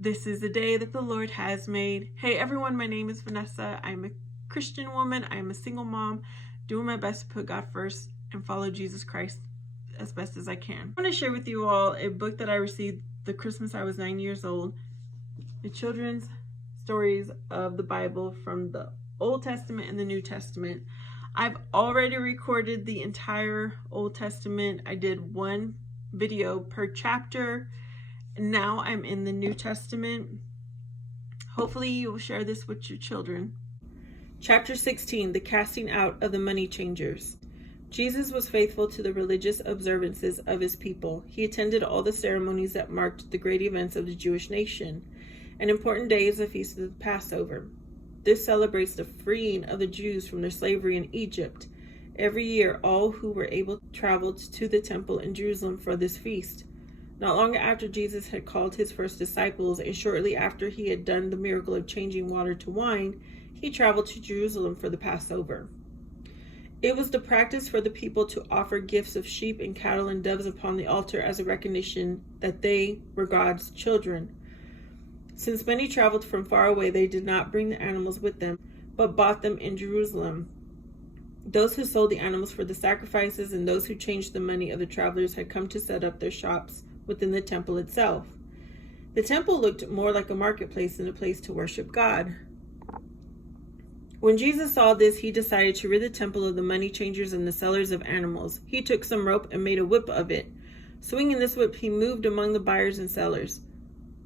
This is the day that the Lord has made. Hey everyone, my name is Vanessa. I'm a Christian woman. I'm a single mom, doing my best to put God first and follow Jesus Christ as best as I can. I want to share with you all a book that I received the Christmas I was 9 years old. The children's stories of the Bible from the Old Testament and the New Testament. I've already recorded the entire Old Testament. I did one video per chapter. Now I'm in the New Testament. Hopefully you will share this with your children. Chapter 16, the casting out of the money changers. Jesus was faithful to the religious observances of his people. He attended all the ceremonies that marked the great events of the Jewish nation. An important day is the Feast of the Passover. This celebrates the freeing of the Jews from their slavery in Egypt. Every year, all who were able traveled to the temple in Jerusalem for this feast. Not long after Jesus had called his first disciples, and shortly after he had done the miracle of changing water to wine, he traveled to Jerusalem for the Passover. It was the practice for the people to offer gifts of sheep and cattle and doves upon the altar as a recognition that they were God's children. Since many traveled from far away, they did not bring the animals with them, but bought them in Jerusalem. Those who sold the animals for the sacrifices and those who changed the money of the travelers had come to set up their shops within the temple itself. The temple looked more like a marketplace than a place to worship God. When Jesus saw this, he decided to rid the temple of the money changers and the sellers of animals. He took some rope and made a whip of it. Swinging this whip, he moved among the buyers and sellers.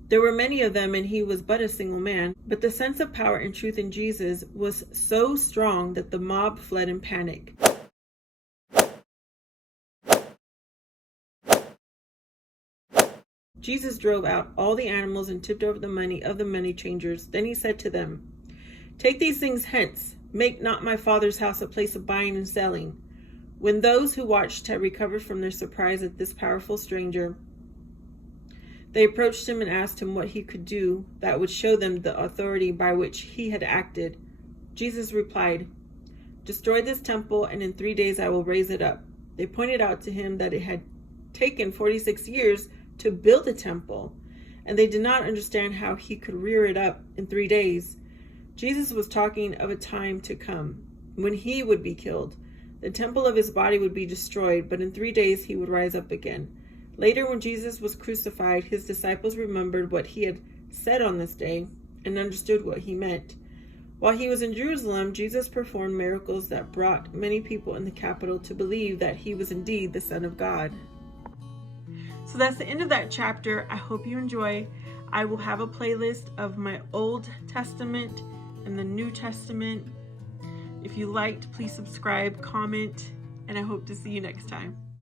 There were many of them, and he was but a single man, but the sense of power and truth in Jesus was so strong that the mob fled in panic. Jesus drove out all the animals and tipped over the money of the money changers. Then he said to them, "Take these things hence. Make not my Father's house a place of buying and selling." When those who watched had recovered from their surprise at this powerful stranger, they approached him and asked him what he could do that would show them the authority by which he had acted. Jesus replied, "Destroy this temple, and in 3 days I will raise it up." They pointed out to him that it had taken 46 years to build a temple, and they did not understand how he could rear it up in 3 days. Jesus was talking of a time to come when he would be killed. The temple of his body would be destroyed, but in 3 days he would rise up again. Later, when Jesus was crucified, his disciples remembered what he had said on this day and understood what he meant. While he was in Jerusalem, Jesus performed miracles that brought many people in the capital to believe that he was indeed the Son of God. So that's the end of that chapter. I hope you enjoy. I will have a playlist of my Old Testament and the New Testament. If you liked, please subscribe, comment, and I hope to see you next time.